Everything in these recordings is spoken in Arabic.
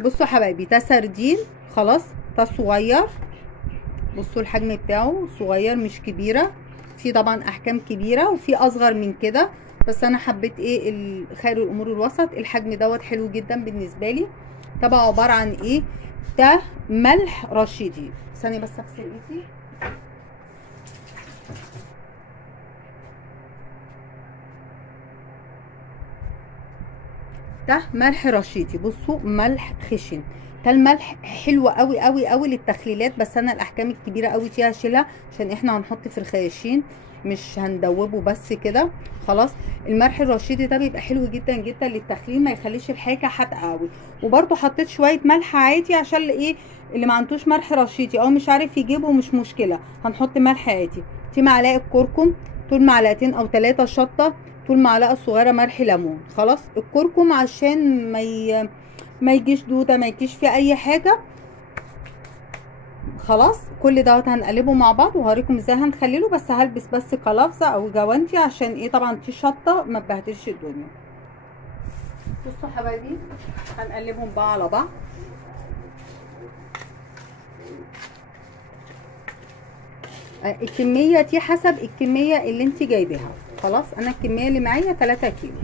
بصوا حبايبي ده سردين خلاص، ده صغير. بصوا الحجم بتاعه صغير مش كبيره، في طبعا احجام كبيره وفي اصغر من كده، بس انا حبيت ايه خير الامور الوسط. الحجم دوت حلو جدا بالنسبه لي. طبعا عباره عن ايه؟ ده ملح رشيدي. ثانيه بس اغسل ايدي. ده ملح رشيدي. بصوا ملح خشن. ده الملح حلو قوي قوي قوي للتخليلات، بس انا الاحجام الكبيره قوي دي هشيلها عشان احنا هنحط في الخياشين مش هندوبه بس كده خلاص. الملح الرشيدي ده بيبقى حلو جدا جدا للتخليل، ما يخليش الحاجه حادقه قوي. وبرده حطيت شويه ملح عادي عشان ايه اللي ما عندوش ملح رشيدي او مش عارف يجيبه مش مشكله، هنحط ملح عادي. دي معلقه كركم، طول معلقتين او 3 شطه، طول معلقه صغيره ملح ليمون. خلاص الكركم عشان ما يجيش دوده، ما يجيش فيه اي حاجه. خلاص كل دوت هنقلبه مع بعض وهوريكم ازاي هنخلله، بس هلبس بس قلافزه او جوانتي عشان ايه طبعا دي شطه ما تبهدلش الدنيا. بصوا حبايبي هنقلبهم بقى على بعض. الكميه دي حسب الكميه اللي انت جايباها. خلاص انا الكميه اللي معايا 3 كيلو.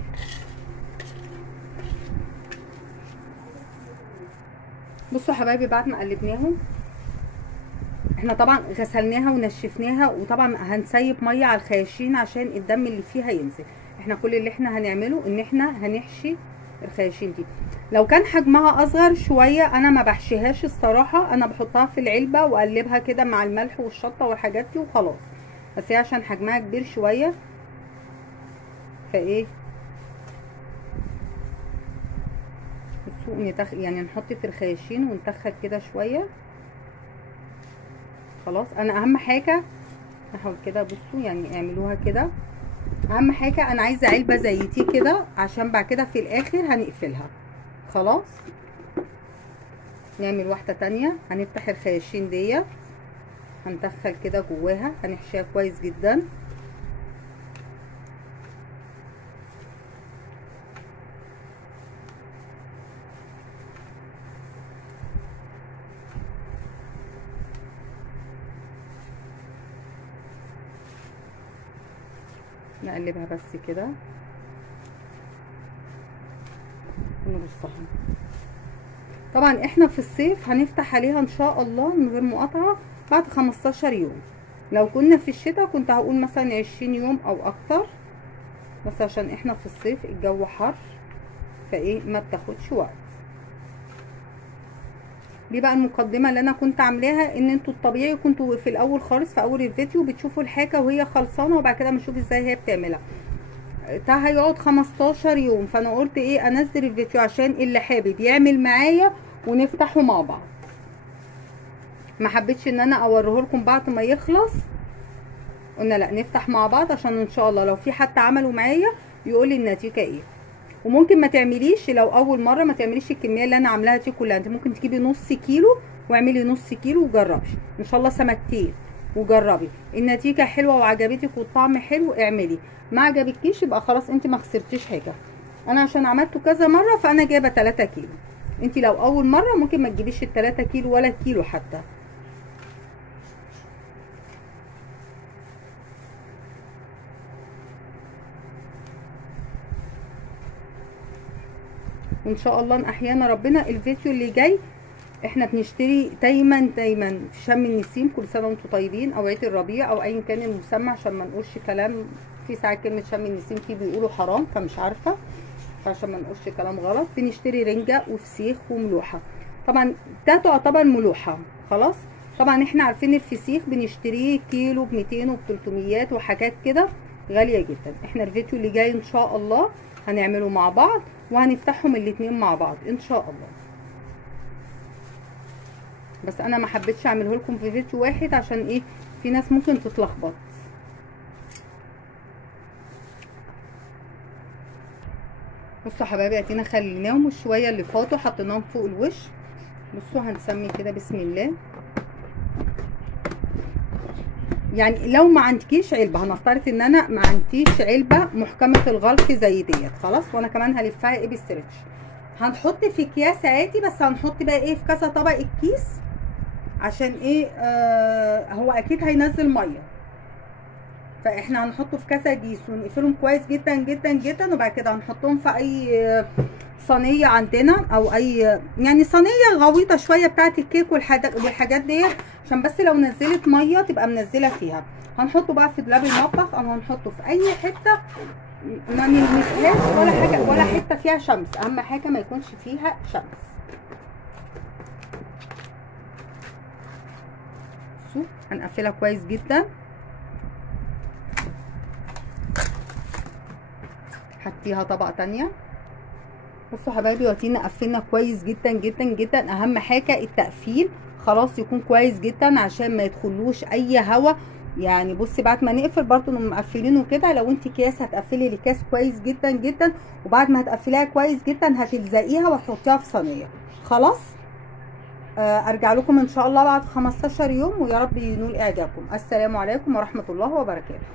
بصوا حبايبي بعد ما قلبناهم احنا طبعا غسلناها ونشفناها، وطبعا هنسيب ميه على الخياشين عشان الدم اللي فيها ينزل. احنا كل اللي احنا هنعمله ان احنا هنحشي الخياشين دي. لو كان حجمها اصغر شويه انا ما بحشيهاش الصراحه، انا بحطها في العلبه واقلبها كده مع الملح والشطه والحاجات دي وخلاص. بس هي عشان حجمها كبير شويه فايه بصوا يعني نحط في الخياشين ونتخل كده شويه. خلاص انا اهم حاجه احاول كده، بصوا يعني اعملوها كده. اهم حاجه انا عايزه علبه زي دي كده عشان بعد كده في الاخر هنقفلها. خلاص نعمل واحده تانية. هنفتح الخياشين ديت هندخل كده جواها، هنحشيها كويس جدا. نقلبها بس كده ونرصها. طبعا احنا في الصيف هنفتح عليها ان شاء الله من غير مقاطعه بعد 15 يوم. لو كنا في الشتاء كنت هقول مثلا 20 يوم او اكتر، بس عشان احنا في الصيف الجو حر فايه ما بتاخدش وقت. دي بقى المقدمه اللي انا كنت عاملاها، ان انتوا الطبيعي كنتوا في الاول خالص في اول الفيديو بتشوفوا الحاجه وهي خلصانه، وبعد كده بنشوف ازاي هي بتعملها. ده هيقعد 15 يوم، فانا قلت ايه انزل الفيديو عشان اللي حابب يعمل معايا ونفتحه مع بعض. ما حبيتش ان انا اوريه لكم بعد ما يخلص، قلنا لا نفتح مع بعض عشان ان شاء الله لو في حد عمله معايا يقول لي النتيجه ايه. وممكن ما تعمليش لو اول مره ما تعمليش الكميه اللي انا عاملاها دي كلها، انت ممكن تجيبي نص كيلو واعملي نص كيلو وجربي ان شاء الله سمكتين وجربي النتيجه حلوه وعجبتك والطعم حلو اعملي. ما عجبتكيش يبقى خلاص انت ما خسرتيش حاجه. انا عشان عملته كذا مره فانا جايبه 3 كيلو. انت لو اول مره ممكن ما تجيبيش ال 3 كيلو ولا كيلو حتى. وان شاء الله احيانا ربنا الفيديو اللي جاي احنا بنشتري دايما في شم النسيم، كل سنه وانتم طيبين، او عيد الربيع او ايا كان المسمى عشان ما نقولش كلام. في ساعات كلمه شم النسيم فيه بيقولوا حرام فمش عارفه، فعشان ما نقولش كلام غلط بنشتري رنجه وفسيخ وملوحه. طبعا ده تعتبر ملوحه. خلاص طبعا احنا عارفين الفسيخ بنشتريه كيلو ب 200 وب 300 وحاجات كده غاليه جدا. احنا الفيديو اللي جاي ان شاء الله هنعمله مع بعض وهنفتحهم الاتنين مع بعض ان شاء الله. بس انا ما حبيتش اعمله لكم في فيديو واحد عشان ايه في ناس ممكن تتلخبط. بصوا حبايبي ادينا خليناهم شويه اللي فاتوا حطيناهم فوق الوش. بصوا هنسمي كده بسم الله. يعني لو ما عندكيش علبه، هنفترض ان انا ما عنديش علبه محكمه الغلق زي ديت خلاص، وانا كمان هلفها ايه بالستريتش. هنحط في اكياس عادي، بس هنحط بقى ايه في كذا طبق الكيس، عشان ايه هو اكيد هينزل ميه، فاحنا هنحطه في كذا كيس ونقفلهم كويس جدا جدا جدا، وبعد كده هنحطهم في اي صينيه عندنا، او اي يعني صينيه غويطه شويه بتاعه الكيك والحاجات ديت، عشان بس لو نزلت ميه تبقى منزله فيها. هنحطه بقى في دولاب المطبخ، او هنحطه في اي حته ما نلمسهاش ولا حاجه، ولا حته فيها شمس، اهم حاجه ما يكونش فيها شمس. بصوا هنقفلها كويس جدا. حطيها طبقه تانية. بصوا حبايبي واتينا قفلنا كويس جدا جدا جدا. اهم حاجه التقفيل خلاص يكون كويس جدا عشان ما يدخلوش اي هوا. يعني بصي بعد ما نقفل برضو نقوم مقفلينه كده. لو انت اكياس هتقفلي الاكياس كويس جدا جدا، وبعد ما هتقفليها كويس جدا هتلزقيها وتحطيها في صينيه. خلاص ارجع لكم ان شاء الله بعد 15 يوم، ويا رب ينول اعجابكم. السلام عليكم ورحمه الله وبركاته.